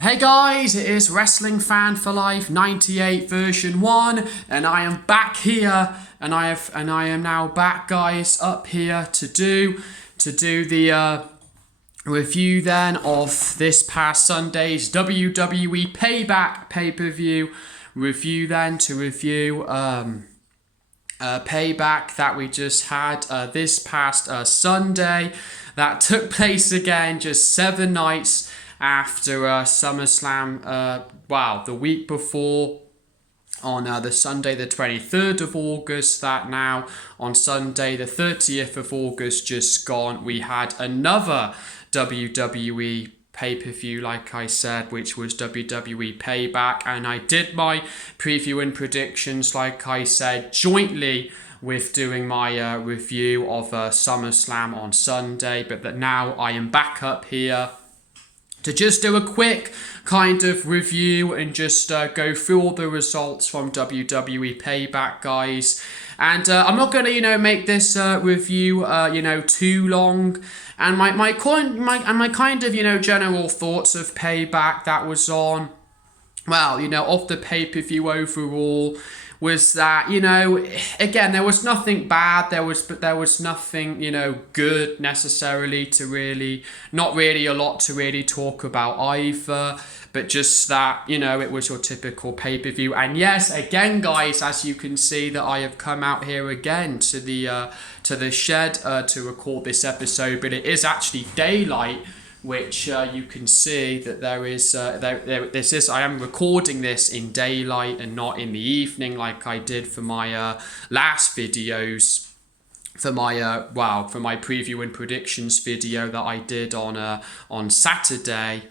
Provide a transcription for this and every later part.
Hey guys, it is Wrestling Fan for Life 98 version 1 and I am back here and I am now back guys up here to do the review then of this past Sunday's WWE Payback pay-per-view review then to review Payback that we just had this past Sunday that took place again just 7 nights after SummerSlam, the week before on the Sunday the 23rd of August, that now on Sunday the 30th of August just gone, we had another WWE pay-per-view, like I said, which was WWE Payback, and I did my preview and predictions, like I said, jointly with doing my review of SummerSlam on Sunday, but that now I am back up here to just do a quick kind of review and just go through all the results from WWE Payback, guys. And I'm not going to, make this review, too long. And my kind of, general thoughts of Payback that was on, of the pay-per-view overall, was that, again, there was nothing bad, there was nothing, good necessarily to really, not really a lot to really talk about either, but just that, it was your typical pay-per-view. And yes, again, guys, as you can see that I have come out here again to the shed to record this episode, but it is actually daylight, which you can see that there is I am recording this in daylight and not in the evening like I did for my last videos, for my preview and predictions video that I did on Saturday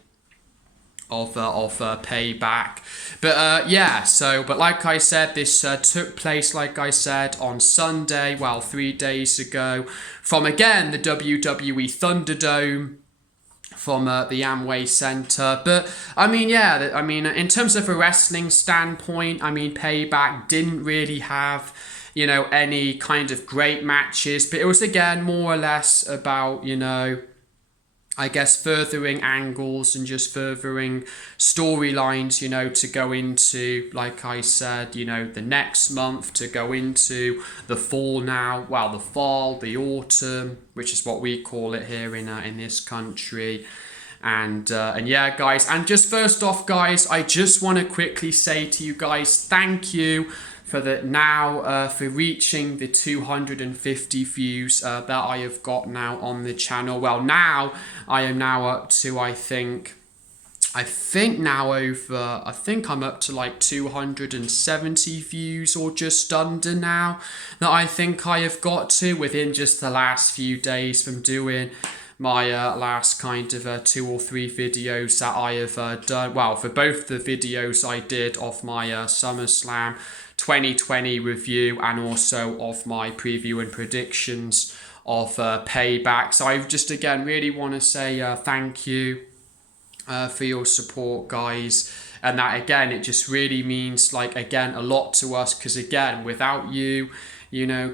of Payback. But like I said, this took place, like I said, on Sunday, 3 days ago, from again the WWE Thunderdome, from the Amway Center. But in terms of a wrestling standpoint, Payback didn't really have any kind of great matches, but it was again more or less about furthering angles and just furthering storylines, to go into, like I said, the next month, to go into the fall now, the fall, the autumn, which is what we call it here in this country. And guys, and just first off, guys, I just want to quickly say to you guys, thank you for for reaching the 250 views that I have got now on the channel. Well, now I am now up to, I think I'm up to like 270 views or just under now, that I think I have got to within just the last few days from doing my last kind of 2 or 3 videos that I have done. Well, for both the videos I did of my SummerSlam 2020 review and also of my preview and predictions of Payback. So I just again really want to say thank you for your support, guys. And that again, it just really means a lot to us, because again, without you,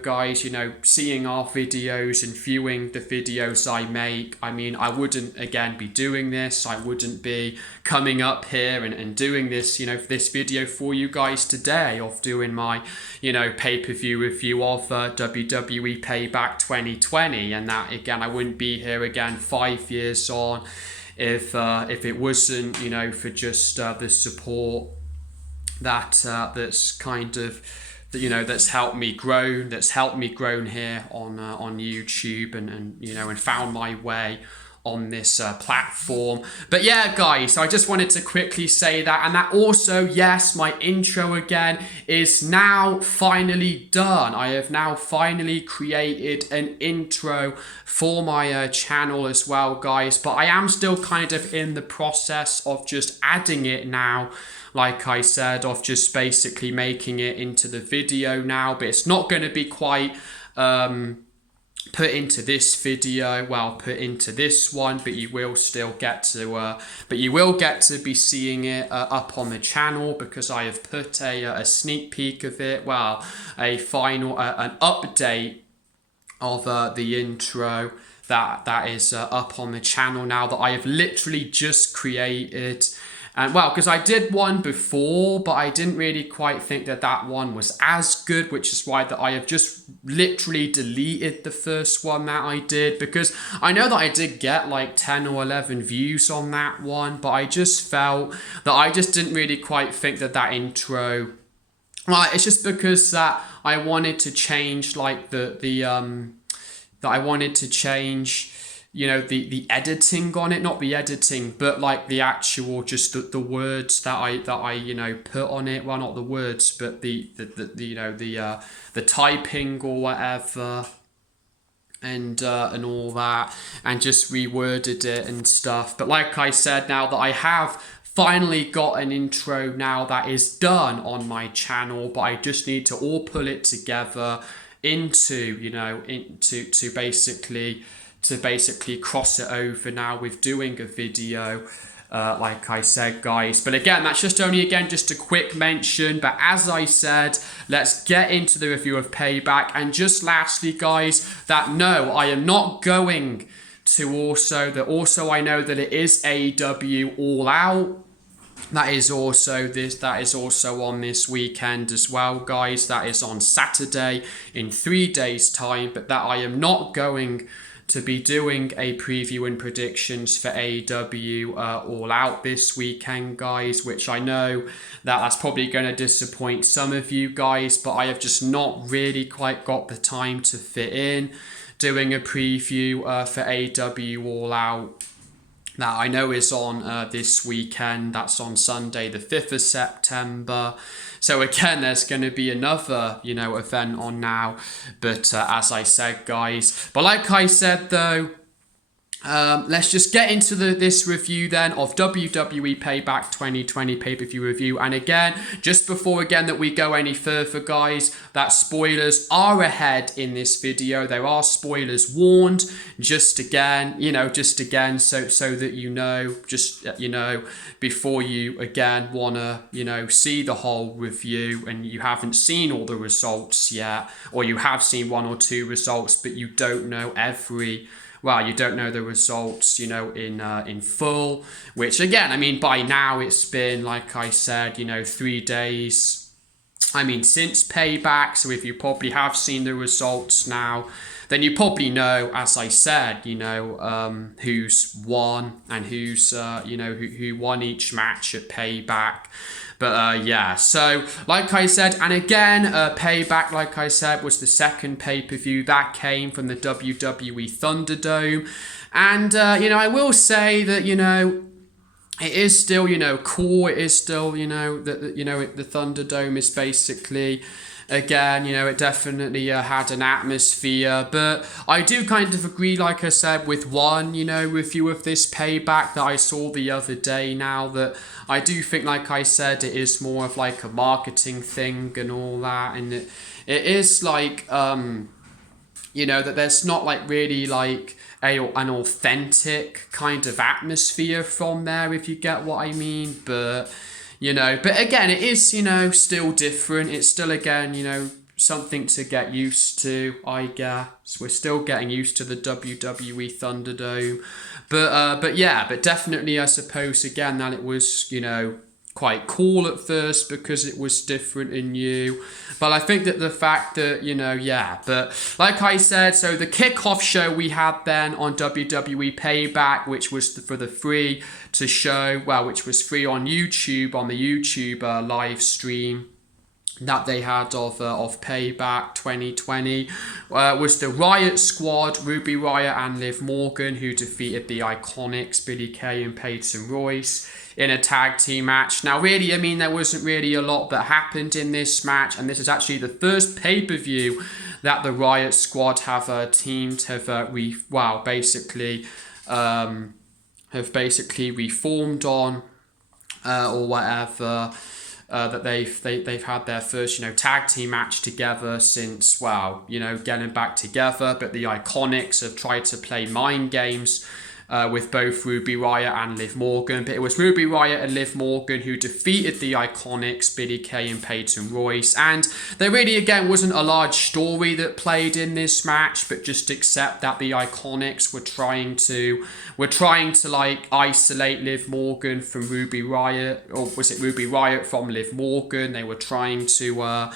guys, seeing our videos and viewing the videos I make, I wouldn't again be doing this. I wouldn't be coming up here and doing this, this video for you guys today, of doing my, pay-per-view review of WWE Payback 2020. And that again, I wouldn't be here again 5 years on if it wasn't, for just the support that's kind of, that's helped me grow, here on YouTube and found my way on this platform. But yeah, guys, so I just wanted to quickly say that. And that also, yes, my intro again is now finally done. I have now finally created an intro for my channel as well, guys, but I am still kind of in the process of just adding it now, like I said, of just basically making it into the video now. But it's not going to be quite put into this video, put into this one, but you will still get to be seeing it up on the channel, because I have put a sneak peek of it, a final an update of the intro that is up on the channel now, that I have literally just created. And well, because I did one before, but I didn't really quite think that that one was as good, which is why that I have just literally deleted the first one that I did, because I know that I did get like 10 or 11 views on that one, but I just felt that I just didn't really quite think that that intro. Well, it's just because that I wanted to change like that I wanted to change, you know, the editing on it, not the editing, but like the actual, just the words that I you know, put on it. Well, not the words, but the you know, the typing or whatever, and all that, and just reworded it and stuff. But like I said, now that I have finally got an intro now that is done on my channel, but I just need to all pull it together into, you know, into to basically cross it over now with doing a video, like I said, guys. But again, that's just only, again, just a quick mention. But as I said, let's get into the review of Payback. And just lastly, guys, that no, I am not going to also I know that it is AEW All Out. That is also on this weekend as well, guys. That is on Saturday in 3 days' time. But that I am not going to be doing a preview and predictions for AEW All Out this weekend, guys, which I know that that's probably going to disappoint some of you guys, but I have just not really quite got the time to fit in doing a preview for AEW All Out. That I know is on this weekend. That's on Sunday, the 5th of September. So again, there's going to be another, you know, event on now. But as I said, guys. But like I said, though, let's just get into this review then of WWE Payback 2020 pay-per-view review. And again, just before again that we go any further, guys, that spoilers are ahead in this video. There are spoilers warned, just again, you know, so that you know, just, you know, before you again wanna, you know, see the whole review and you haven't seen all the results yet, or you have seen 1 or 2 results, but you don't know you don't know the results, you know, in full, which again, I mean, by now it's been, like I said, you know, 3 days, I mean, since Payback. So if you probably have seen the results now, then you probably know, as I said, you know, who's won and who's, you know, who won each match at Payback. But yeah, so like I said, and again, Payback, like I said, was the second pay-per-view that came from the WWE Thunderdome. And, you know, I will say that, you know, it is still, you know, cool. It is still, you know, that you know, the Thunderdome is basically, again, you know, it definitely had an atmosphere. But I do kind of agree, like I said, with one, you know, review of this Payback that I saw the other day now, that I do think, like I said, it is more of like a marketing thing and all that. And it is like, you know, that there's not like really like an authentic kind of atmosphere from there, if you get what I mean. But, you know, but again, it is, you know, still different. It's still, again, you know, something to get used to, I guess. We're still getting used to the WWE Thunderdome. But yeah, but definitely, I suppose, again, that it was, you know, quite cool at first because it was different and new. But I think that the fact that, you know, yeah, but like I said, so the kickoff show we had then on WWE Payback, which was for the free to show, well, which was free on YouTube, on the YouTube live stream that they had of Payback 2020, was the Riot Squad, Ruby Riott and Liv Morgan, who defeated the Iconics, Billie Kay and Peyton Royce, in a tag team match. Now, really, I mean, there wasn't really a lot that happened in this match, and this is actually the first pay-per-view that the Riot Squad have basically reformed on, or whatever. That they've had their first, you know, tag team match together since, well, you know, getting back together. But the Iconics have tried to play mind games with both Ruby Riott and Liv Morgan. But it was Ruby Riott and Liv Morgan who defeated the Iconics, Billie Kay and Peyton Royce. And there really, again, wasn't a large story that played in this match, but just accept that the Iconics were trying to like isolate Liv Morgan from Ruby Riott, or was it Ruby Riott from Liv Morgan? They were trying to,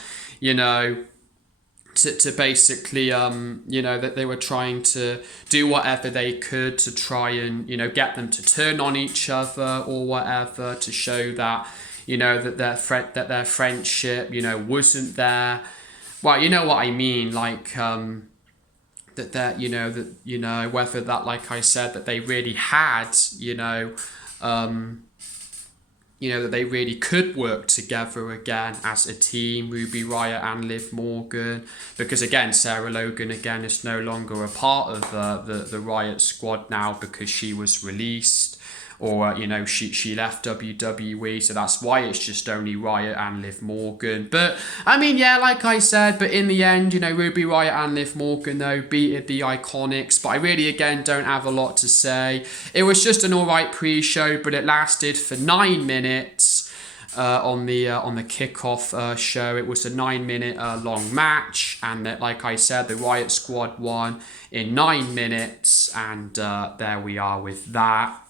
to basically, that they were trying to do whatever they could to try and, get them to turn on each other or whatever, to show that, that their friendship, wasn't there. Well, you know what I mean, like, that whether that, like I said, that they really had, that they really could work together again as a team, Ruby Riott and Liv Morgan, because again, Sarah Logan again is no longer a part of the Riott squad now because she was released, or she left WWE, so that's why it's just only Riott and Liv Morgan. But I mean, yeah, like I said, but in the end, Ruby Riott and Liv Morgan though beat the Iconics. But I really again don't have a lot to say. It was just an alright pre-show, but it lasted for 9 minutes. On the kickoff show, it was a 9-minute long match, and that, like I said, the Riott squad won in 9 minutes, and there we are with that.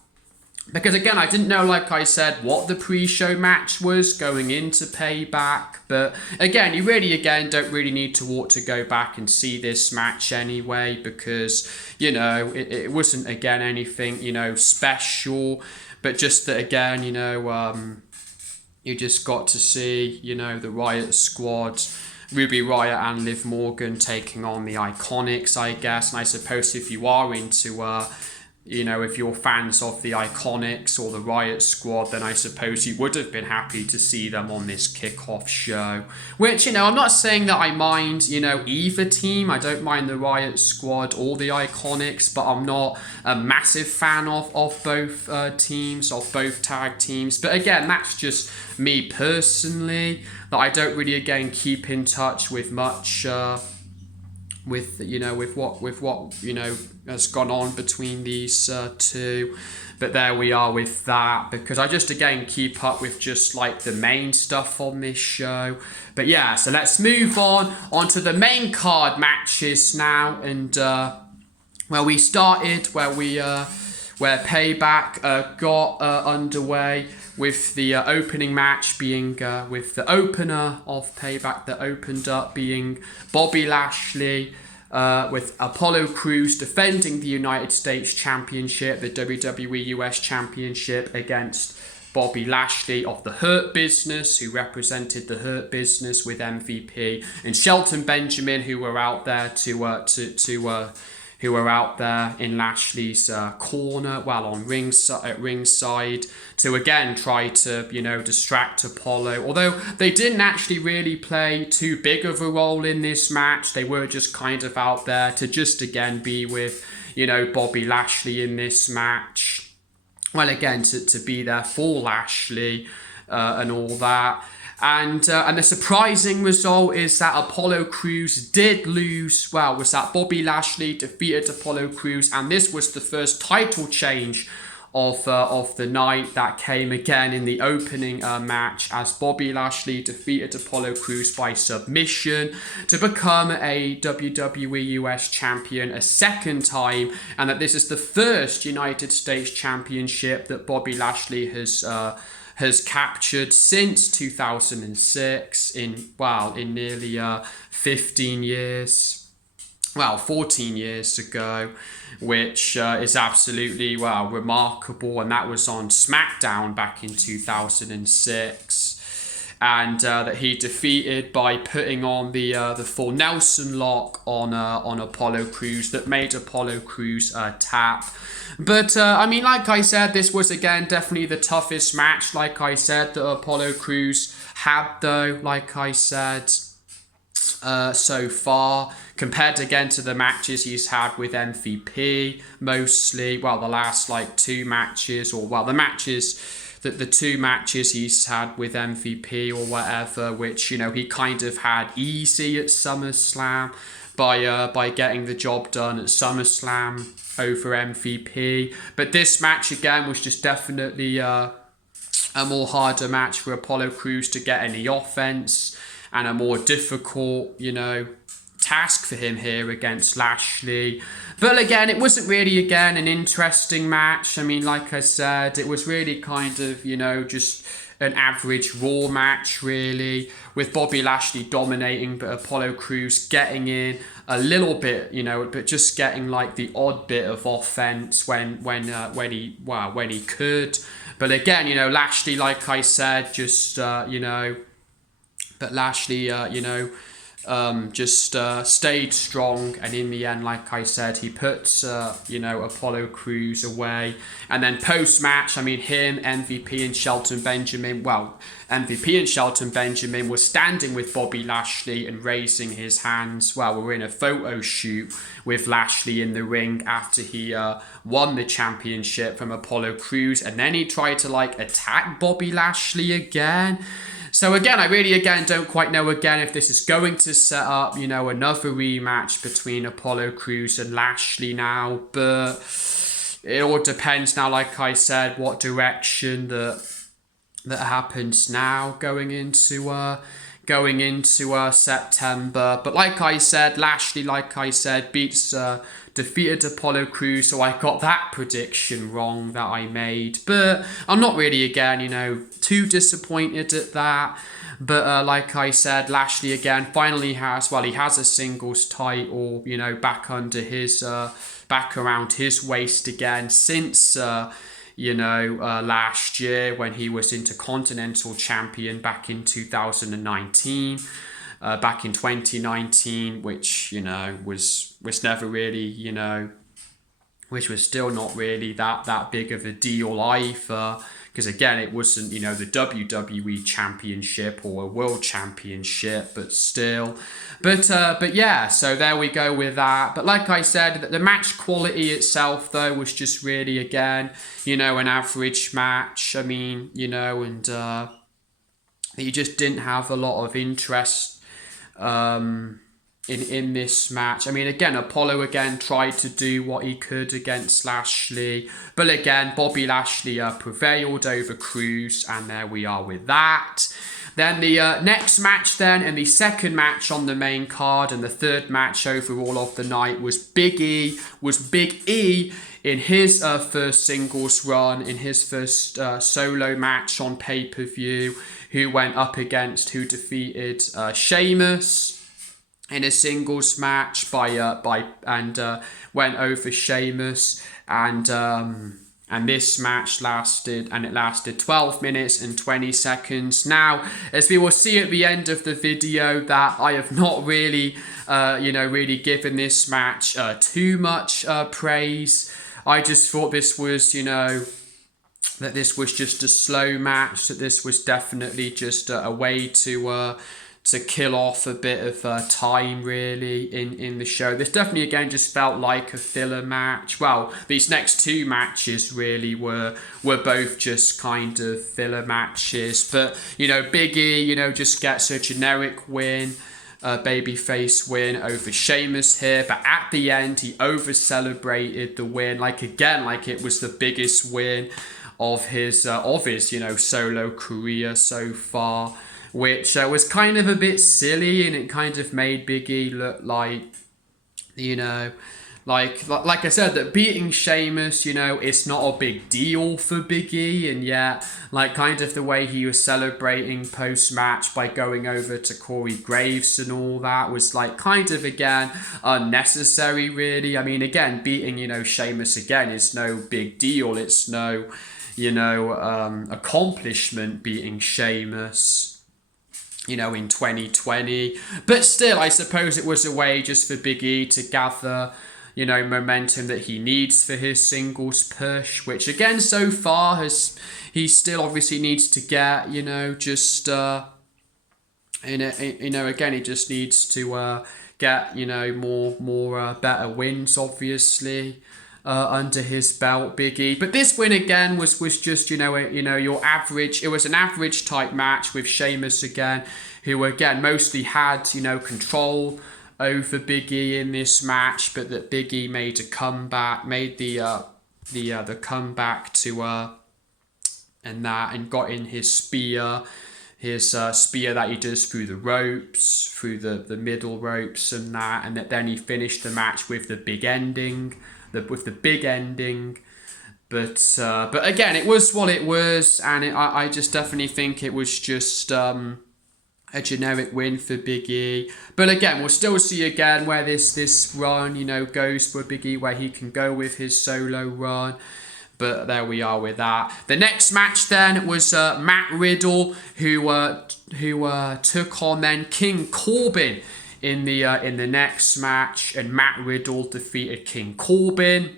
Because again, I didn't know, like I said, what the pre-show match was going into Payback. But again, you really, again, don't really need to go back and see this match anyway. Because, it wasn't, again, anything, special. But just that, again, you just got to see, the Riott squad, Ruby Riott and Liv Morgan taking on the Iconics, I guess. And I suppose if you are into... if you're fans of the Iconics or the Riott squad, then I suppose you would have been happy to see them on this kickoff show. Which, I'm not saying that I mind, either team. I don't mind the Riott squad or the Iconics, but I'm not a massive fan of both teams, of both tag teams. But again, that's just me personally, that I don't really, again, keep in touch with much... with what has gone on between these two. But there we are with that, because I just again keep up with just like the main stuff on this show. But yeah, so let's move onto the main card matches now, and where we started, where Payback got underway with the opening match being with the opener of Payback that opened up being Bobby Lashley with Apollo Crews defending the United States Championship, the WWE US Championship, against Bobby Lashley of the Hurt Business, who represented the Hurt Business with MVP, and Shelton Benjamin, who were out there who were out there in Lashley's corner, on ringside, to again try to, distract Apollo. Although they didn't actually really play too big of a role in this match. They were just kind of out there to just again be with, Bobby Lashley in this match. Well, again, to be there for Lashley and all that. And the surprising result is that Apollo Crews did lose. Was that Bobby Lashley defeated Apollo Crews, and this was the first title change of the night that came again in the opening match, as Bobby Lashley defeated Apollo Crews by submission to become a WWE US champion a second time, and that this is the first United States Championship that Bobby Lashley has captured since 2006 in nearly 15 years. 14 years ago, which is absolutely, remarkable. And that was on SmackDown back in 2006. And that he defeated by putting on the full Nelson lock on Apollo Crews that made Apollo Crews tap. But, like I said, this was, again, definitely the toughest match, like I said, that Apollo Crews had, though, like I said, so far, compared again to the matches he's had with MVP, mostly, the last, two matches, or, the two matches he's had with MVP or whatever, which, he kind of had easy at SummerSlam. by getting the job done at SummerSlam over MVP. But this match again was just definitely a more harder match for Apollo Crews to get any offense, and a more difficult, task for him here against Lashley. But again, it wasn't really, again, an interesting match. I mean, like I said, it was really kind of, just an average Raw match, really, with Bobby Lashley dominating, but Apollo Crews getting in a little bit, but just getting like the odd bit of offense when he could. But again, Lashley, like I said, just but Lashley, just stayed strong, and in the end, like I said, he puts Apollo Crews away. And then post-match, I mean, him, MVP and Shelton Benjamin, MVP and Shelton Benjamin were standing with Bobby Lashley and raising his hands. We're in a photo shoot with Lashley in the ring after he won the championship from Apollo Crews, and then he tried to attack Bobby Lashley again. So again, I really, again, don't quite know, again, if this is going to set up, another rematch between Apollo Crews and Lashley now. But it all depends now, like I said, what direction that happens now going into September. But like I said, Lashley, defeated Apollo Crews, so I got that prediction wrong that I made. But I'm not really, again, too disappointed at that. But like I said, Lashley again finally has a singles title, back under his back around his waist again since last year when he was Intercontinental Champion back in 2019. Back in 2019, which, was never really, which was still not really that big of a deal either. Because again, it wasn't, the WWE Championship or a World Championship, but still. But yeah, so there we go with that. But like I said, the match quality itself, though, was just really, again, an average match. I mean, and you just didn't have a lot of interest in this match. I mean, again, Apollo again tried to do what he could against Lashley, but again, Bobby Lashley prevailed over Crews, and there we are with that. Then the next match then, and the second match on the main card, and the third match overall of the night was Big E in his first singles run, in his first solo match on pay-per-view, who defeated Sheamus in a singles match went over Sheamus, and this match lasted 12 minutes and 20 seconds. Now, as we will see at the end of the video, that I have not really really given this match too much praise. I just thought this was, that this was just a slow match, that this was definitely just a way to kill off a bit of time, really, in the show. This definitely, again, just felt like a filler match. Well, these next two matches really were both just kind of filler matches. But, Big E, just gets a generic win, babyface win over Sheamus here. But at the end, he over-celebrated the win. It was the biggest win of his solo career so far, which was kind of a bit silly, and it kind of made Big E look like, like I said, that beating Sheamus, it's not a big deal for Big E, and yet, kind of the way he was celebrating post-match by going over to Corey Graves and all that was, kind of, again, unnecessary, really. I mean, again, beating, Sheamus again is no big deal. It's no, accomplishment beating Sheamus, in 2020. But still, I suppose it was a way just for Big E to gather, momentum that he needs for his singles push, which again, so far he still obviously needs to get, just, again, he just needs to get, more better wins, obviously, under his belt, Big E. But this win again was just, your average. It was an average type match with Sheamus again, who again mostly had, control over Big E in this match, but that Big E made a comeback, made the comeback to and got in his spear. His spear that he does through the ropes, through the middle ropes and that then he finished the match with the big ending, with the big ending. But again, it was what it was, and I just definitely think it was just a generic win for Big E. But again, we'll still see again where this run, goes for Big E, where he can go with his solo run. But there we are with that. The next match then was Matt Riddle, who took on then King Corbin in the next match, and Matt Riddle defeated King Corbin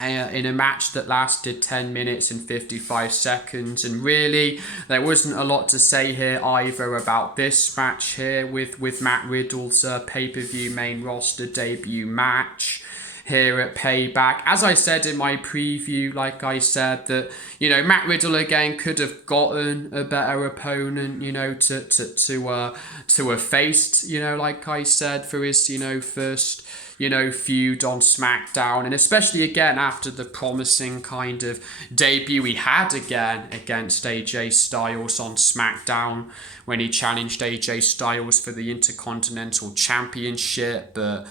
in a match that lasted 10 minutes and 55 seconds. And really, there wasn't a lot to say here either about this match here with Matt Riddle's pay-per-view main roster debut match here at Payback. As I said in my preview, like I said, that Matt Riddle again could have gotten a better opponent, to have faced, like I said, for his first feud on SmackDown, and especially again after the promising kind of debut he had again against AJ Styles on SmackDown when he challenged AJ Styles for the Intercontinental Championship. But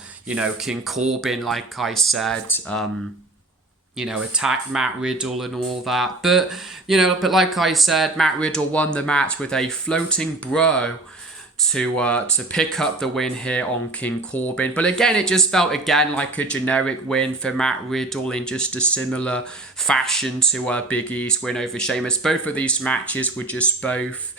King Corbin, like I said, attacked Matt Riddle and all that. But like I said, Matt Riddle won the match with a floating bro to pick up the win here on King Corbin. But again, it just felt again like a generic win for Matt Riddle in just a similar fashion to Big E's win over Sheamus. Both of these matches were just both,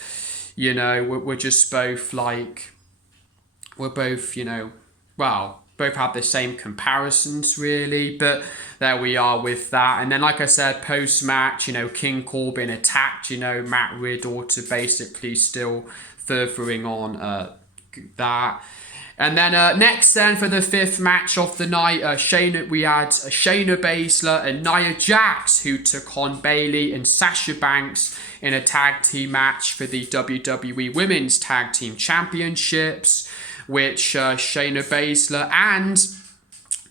both had the same comparisons really. But there we are with that. And then, like I said, post-match, King Corbin attacked, Matt Riddle to basically still furthering on that. And then next then for the fifth match of the night, we had Shayna Baszler and Nia Jax, who took on Bayley and Sasha Banks in a tag team match for the WWE Women's Tag Team Championships, which Shayna Baszler and,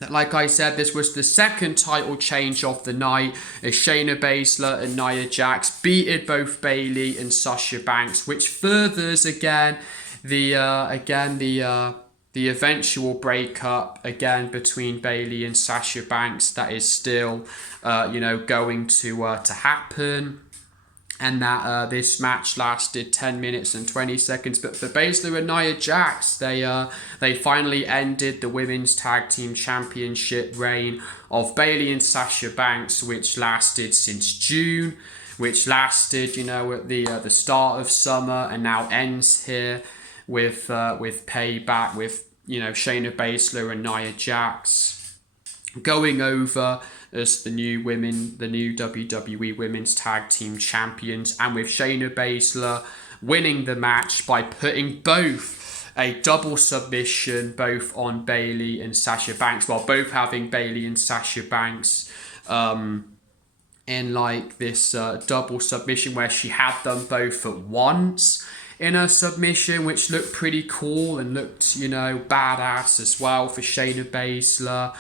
like I said, this was the second title change of the night, as Shayna Baszler and Nia Jax beated both Bayley and Sasha Banks, which furthers again the eventual breakup again between Bayley and Sasha Banks that is still going to happen. And that this match lasted 10 minutes and 20 seconds. But for Baszler and Nia Jax, they finally ended the Women's Tag Team Championship reign of Bayley and Sasha Banks, which lasted since June, which lasted, at the start of summer, and now ends here with Payback, with Shayna Baszler and Nia Jax going over as the new WWE Women's Tag Team Champions, and with Shayna Baszler winning the match by putting both a double submission both on Bayley and Sasha Banks, while both having Bayley and Sasha Banks in like this double submission where she had them both at once in a submission, which looked pretty cool and looked, badass as well for Shayna Baszler.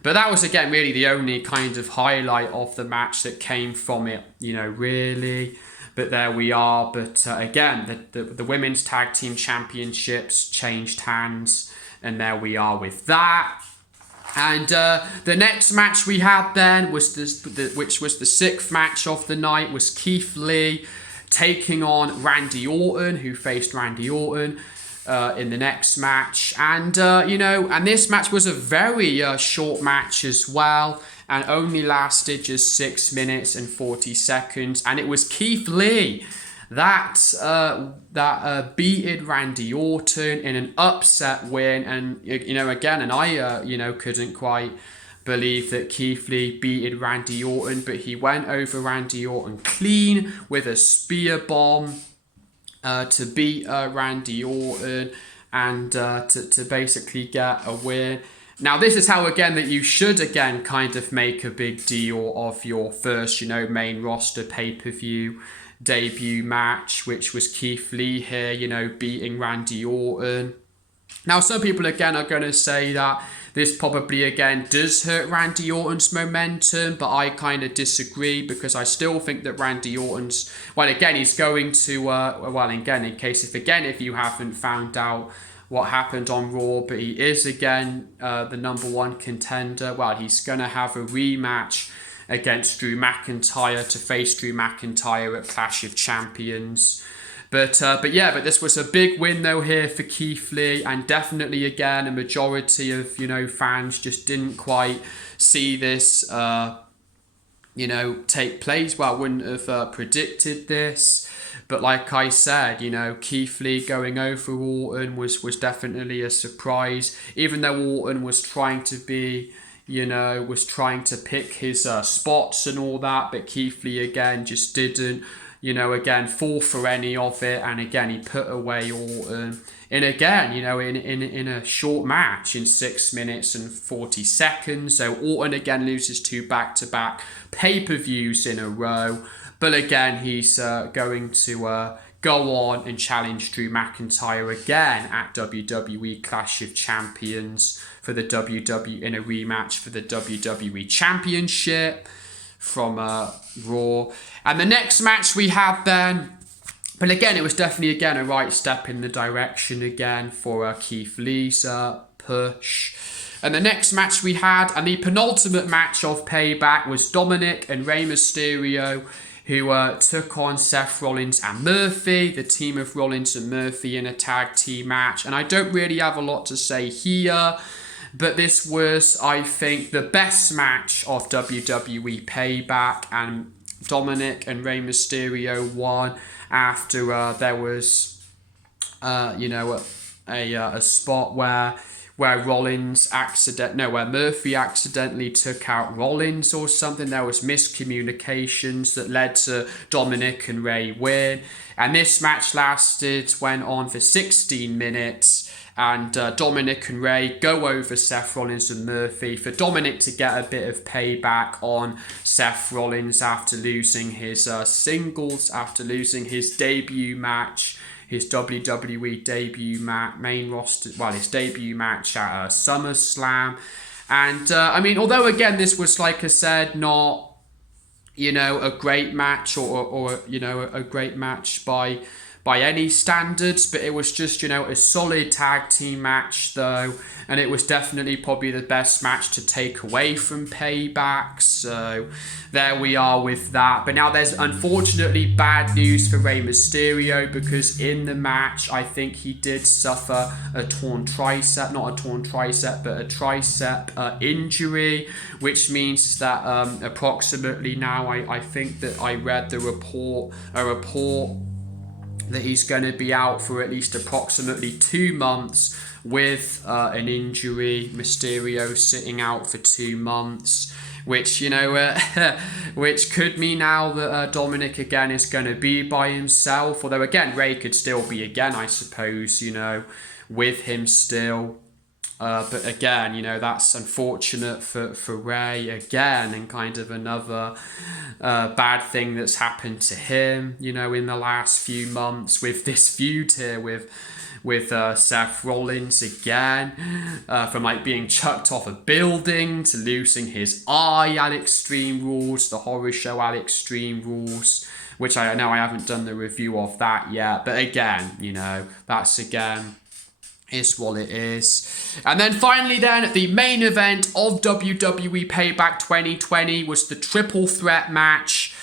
But that was, again, really the only kind of highlight of the match that came from it, really. But there we are. But again, the Women's Tag Team Championships changed hands. And there we are with that. And the next match we had then, which was the sixth match of the night, was Keith Lee taking on Randy Orton, who faced Randy Orton in the next match. And and this match was a very short match as well, and only lasted just 6 minutes and 40 seconds. And it was Keith Lee that beated Randy Orton in an upset win. And again, and I couldn't quite believe that Keith Lee beated Randy Orton, but he went over Randy Orton clean with a spear bomb to beat Randy Orton and to basically get a win. Now, this is how, again, that you should, again, kind of make a big deal of your first, main roster pay-per-view debut match, which was Keith Lee here, beating Randy Orton. Now, some people again are going to say that this probably again does hurt Randy Orton's momentum, but I kind of disagree, because I still think that Randy Orton's, well, again, he's going to, well, again, in case if you haven't found out what happened on Raw, but he is again the #1 contender. Well, he's going to have a rematch against Drew McIntyre to face Drew McIntyre at Clash of Champions. But this was a big win though here for Keith Lee, and definitely again a majority of fans just didn't quite see this take place. Well, I wouldn't have predicted this, but like I said, Keith Lee going over Orton was definitely a surprise. Even though Orton was trying to be, was trying to pick his spots and all that, but Keith Lee again just didn't. Again, fall for any of it, and again, he put away Orton. And again, in a short match, in 6 minutes and 40 seconds. So Orton again loses 2 back-to-back pay-per-views in a row. But again, he's going to go on and challenge Drew McIntyre again at WWE Clash of Champions for the WWE in a rematch for the WWE Championship from Raw. And the next match we had then, but again, it was definitely again a right step in the direction again for Keith Lee's push. And the next match we had, and the penultimate match of Payback, was Dominic and Rey Mysterio, who took on Seth Rollins and Murphy, the team of Rollins and Murphy in a tag team match. And I don't really have a lot to say here, but this was, I think, the best match of WWE Payback, and Dominic and Rey Mysterio won after there was, a spot where where Murphy accidentally took out Rollins or something. There was miscommunications that led to Dominic and Rey win. And this match went on for 16 minutes. And Dominic and Rey go over Seth Rollins and Murphy for Dominic to get a bit of payback on Seth Rollins after losing his his debut match, his WWE debut main roster, his debut match at SummerSlam. And although again this was, like I said, not a great match or a great match by any standards, but it was just a solid tag team match though, and it was definitely probably the best match to take away from Payback. So there we are with that. But now there's unfortunately bad news for Rey Mysterio, because in the match I think he did suffer a tricep injury, which means that approximately now I think that I read a report that he's going to be out for at least approximately 2 months with an injury. Mysterio sitting out for 2 months, which which could mean now that Dominic again is going to be by himself. Although again, Rey could still be again, I suppose, with him still. But again, that's unfortunate for Rey again, and kind of another bad thing that's happened to him, in the last few months with this feud here with Seth Rollins again, from being chucked off a building to losing his eye at Extreme Rules, the horror show at Extreme Rules, which I know I haven't done the review of that yet, but again, that's again is what it is. And then finally then, the main event of WWE Payback 2020 was the triple threat match.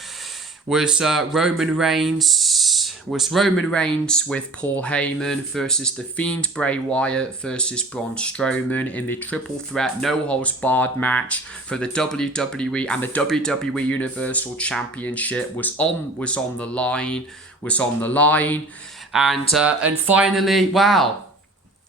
Was Roman Reigns with Paul Heyman versus The Fiend Bray Wyatt versus Braun Strowman in the triple threat no holds barred match for the WWE and the WWE Universal Championship was on the line. And finally,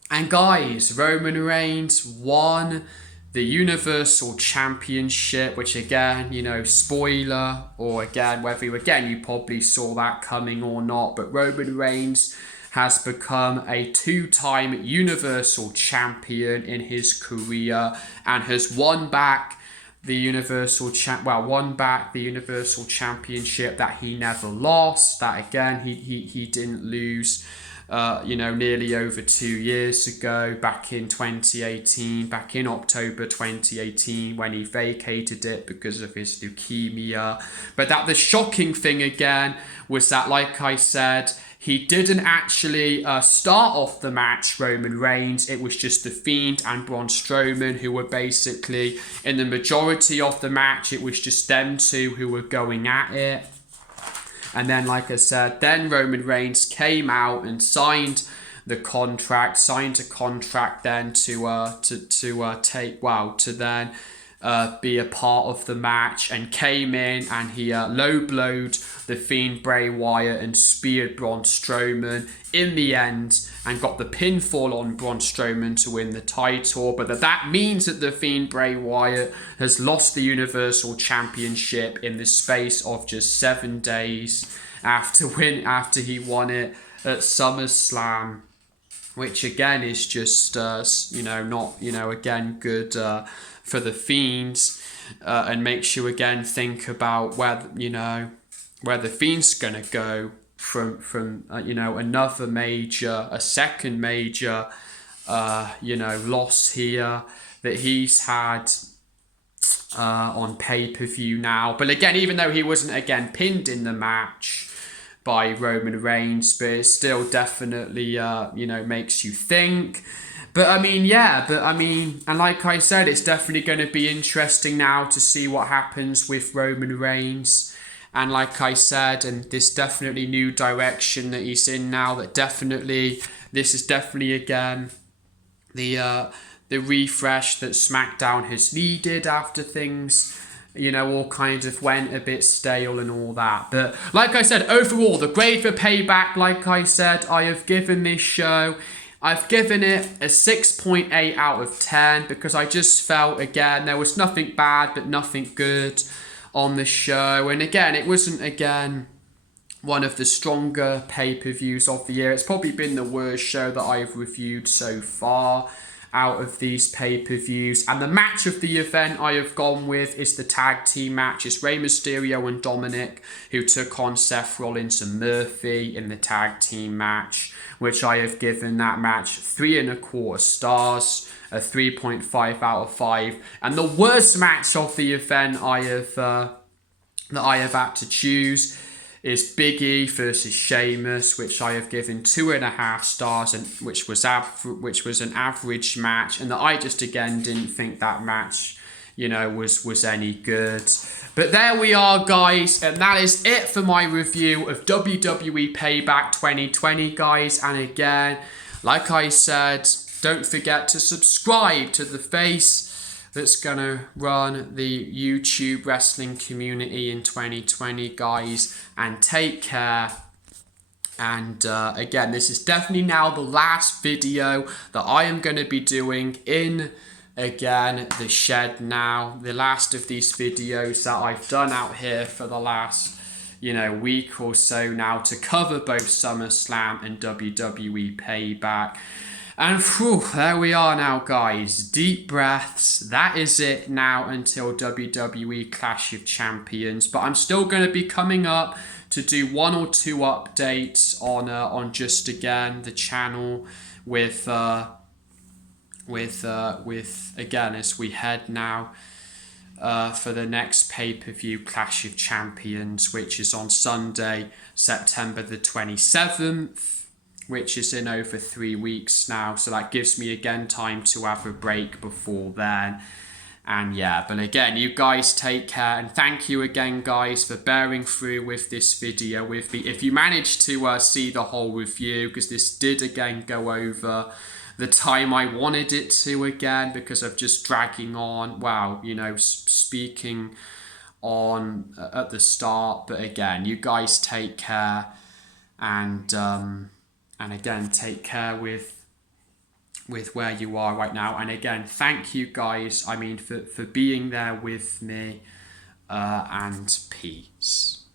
and guys, Roman Reigns won the Universal Championship, which again, spoiler, or again, whether you probably saw that coming or not, but Roman Reigns has become a 2-time Universal Champion in his career and has won back the Universal Championship that he never lost. That again, he didn't lose nearly over 2 years ago, back in 2018, back in October 2018, when he vacated it because of his leukemia. But the shocking thing again was that, like I said, he didn't actually start off the match, Roman Reigns. It was just The Fiend and Braun Strowman who were basically in the majority of the match. It was just them two who were going at it. And then, like I said, then Roman Reigns came out and signed a contract then to then be a part of the match, and came in and he low-blowed The Fiend Bray Wyatt and speared Braun Strowman in the end and got the pinfall on Braun Strowman to win the title. But that means that The Fiend Bray Wyatt has lost the Universal Championship in the space of just 7 days after he won it at SummerSlam, which again is just again good for the Fiends, and makes you again think about where the Fiend's gonna go from a second major loss here that he's had on pay-per-view now. But again, even though he wasn't again pinned in the match by Roman Reigns, but it still definitely makes you think. And like I said, it's definitely going to be interesting now to see what happens with Roman Reigns. And like I said, and this definitely new direction that he's in now, this is definitely again the refresh that SmackDown has needed after things all kind of went a bit stale and all that. But like I said, overall, the grade for Payback, like I said, I have given this show, I've given it a 6.8 out of 10 because I just felt, again, there was nothing bad but nothing good on the show. And again, it wasn't, again, one of the stronger pay-per-views of the year. It's probably been the worst show that I've reviewed so far out of these pay-per-views. And the match of the event I have gone with is the tag team match. It's Rey Mysterio and Dominic, who took on Seth Rollins and Murphy in the tag team match, which I have given that match 3.25 stars, a 3.5 out of 5. And the worst match of the event that I have had to choose is Big E versus Sheamus, which I have given 2.5 stars, and which was an average match, and that I just again didn't think that match, was any good. But there we are, guys, and that is it for my review of WWE Payback 2020, guys. And again, like I said, don't forget to subscribe to the face that's gonna run the YouTube wrestling community in 2020, guys, and take care. And again, this is definitely now the last video that I am going to be doing in, again, the shed now. The last of these videos that I've done out here for the last, week or so now to cover both SummerSlam and WWE Payback. And there we are now, guys. Deep breaths. That is it now until WWE Clash of Champions. But I'm still going to be coming up to do 1 or 2 updates on just again the channel with again as we head now for the next pay-per-view Clash of Champions, which is on Sunday, September the 27th. Which is in over 3 weeks now, so that gives me again time to have a break before then. And yeah, but again, you guys take care, and thank you again, guys, for bearing through with this video with me. If you managed to see the whole review, because this did again go over the time I wanted it to again, because of just dragging on, speaking on at the start. But again, you guys take care, and again, take care with where you are right now. And again, thank you guys, for being there with me, and peace.